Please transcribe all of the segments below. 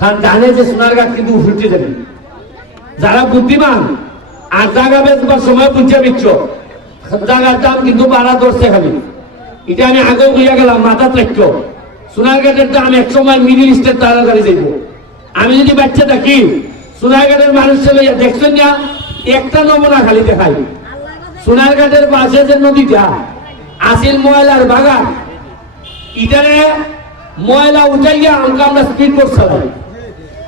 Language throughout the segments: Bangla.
কারণ জানে যে সোনারঘাট কিন্তু উঠে যাবে যারা বুদ্ধিমান, আর জায়গা বেচবার সময় বুঝে বিচ্ছ জায়গার দাম কিন্তু বাড়া ধরছে খালি। এটা আমি আগেও বুঝে গেলাম মাথা ত্যাক্য সোনারঘাটের দাম এক সময় মিডিল ইস্টের তাড়াতাড়ি যাইব। আমি যদি বাচ্চা থাকি সোনারঘাটের মানুষের লইয়া দেখছেন না? একটা নমুনা খালি দেখাই। সোনারঘাটের পাশে যে নদীটা আসিল ময়লার বাগান। ইটারে ময়লা উঠাইয়া আমরা স্পিড চালাই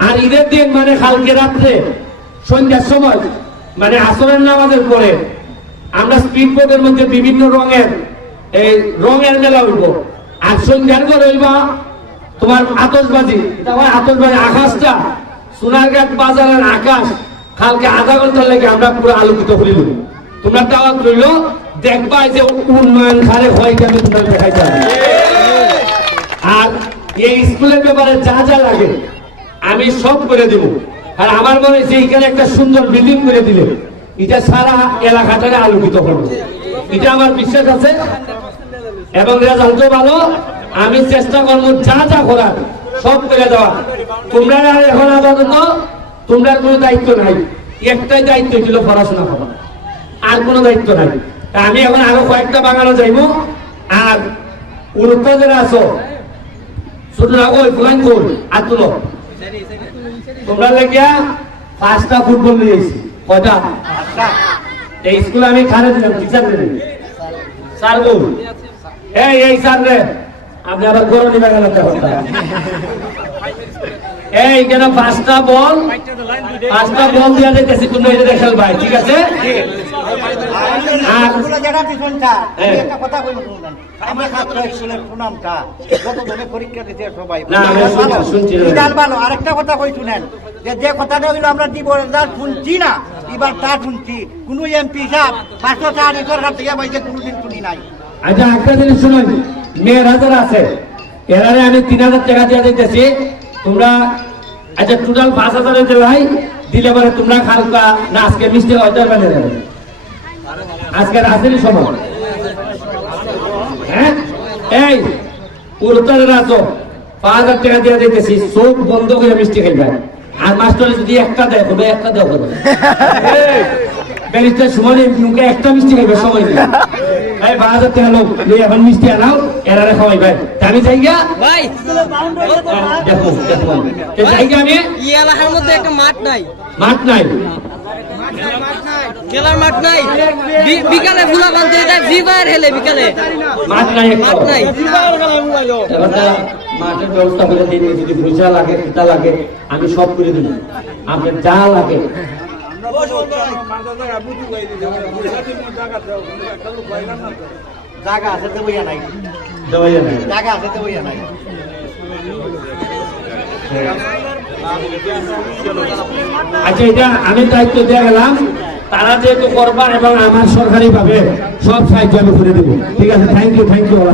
আর ঈদের দিন মানে কালকে রাত্রে, সন্ধ্যার সময় মানে আসরের নামাজের পরে, আমরা স্পিড বোটের মধ্যে বিভিন্ন রঙের, এই রঙের মেলা হইব আর সন্ধ্যার পরে হইবা তোমার আতসবাজি আতসবাজি আকাশটা সোনারঘাট বাজারের আকাশ। কালকে আধা ঘণ্টার লেগে আমরা পুরো আলোকিত করিল তোমরা দাওয়াত রইল, দেখবা যে উন্নয়ন হারে হয় কেন তোমরা দেখাইতে হবে। আর এই স্কুলের ব্যাপারে যা যা লাগে আমি সব করে দেব। আর আমার মনে হচ্ছে এখানে একটা সুন্দর বিল্ডিং করে দিলে। এটা সারা এলাকাটারে আলোকিত করবে। এটা আমার বিশ্বাস আছে। এবং রেজাল্টও ভালো। আমি চেষ্টা করব যা যা করার, সব করে দেওয়া তোমরা এখন আপাতত, তোমরা কোনো দায়িত্ব নাই। একটাই দায়িত্ব ছিল পড়াশোনা করা। আর কোনো দায়িত্ব নাই। আমি এখন আরও কয়েকটা বাঙালো যাইব। আর উন্নত যারা আছো ছোটরা ওই গোল আর তুলো। তোমরা লেগিয়া পাঁচটা ফুটবল নিয়ে এসেছি কয়টা এই স্কুলে আমি খারে দিলাম টিচার দিলাম স্যার গো এই এই স্যার রে, আপনি আবার গরম নিবে গেল এই, কেন পাঁচটা বল? পাঁচটা বল দিয়া যাইতেছি কোন দেখাল ঠিক আছে? আর এগুলো যারা পিছনটা, হ্যাঁ। আমি একটা কথা বলব শুনুন। আমরা ছাত্র স্কুলের সুনামটা যত ধরে পরীক্ষা দিতে সবাই না, আমি শুনছি, ভালো। শুনছি। রেজাল্ট ভালো আরেকটা কথা কই শুনেন যে যে কথাটা হইল আমরা দিব রেজাল্ট শুনছি না এবার তা শুনছি কোন এমপি সাহেব পাঁচশো টাকা সরকার থেকে পাইছে কোনোদিন শুনি নাই আচ্ছা একটা জিনিস শুনুন মেয়েরা যারা আছে এরারে আমি তিন হাজার টাকা দিয়ে দিতেছি তোমরা আচ্ছা টোটাল পাঁচ হাজারের দিলে পরে তোমরা খালকা না আজকে মিষ্টি হয়তো বানিয়ে দেবে আজকে রাতেরই সময় হ্যাঁ? এই উত্তরের আছো পাঁচ হাজার টাকা দিয়ে দিতেছি চোখ বন্ধ করে মিষ্টি খাইবা আর মাস্টার যদি একটা দেয় তবে একটা দেওয়া করবে ব্যারিস্টার একটা মিষ্টি খাইবে সময় নেই। এই পাঁচ হাজার টাকা লোক তুই এখন মিষ্টি আনাও এরারে খাওয়াই ভাই। আমি যাই ভাই দেখো দেখো। যাই আমি ই এলাকার মধ্যে একটা মাঠ নাই। মাঠ নাই। খেলার মাঠ নাই? বিকালে ফুলা বানতে ফ্রি ফায়ার হেলে বিকালে। মাঠ নাই মাঠ নাই। মাঠের ব্যবস্থা করে দিন যদি পয়সা লাগে লাগে আমি সব করে দেবো। আপনার যা লাগে। জায়গা আছে তো বইয়া নাই। জায়গা আছে তো বইয়া নাই। আচ্ছা এটা আমি দায়িত্ব দিয়ে গেলাম। তারা যেহেতু করবার এবং আমার সরকারি ভাবে সব সাহায্য আমি করে দেবো। ঠিক আছে থ্যাংক ইউ থ্যাংক ইউ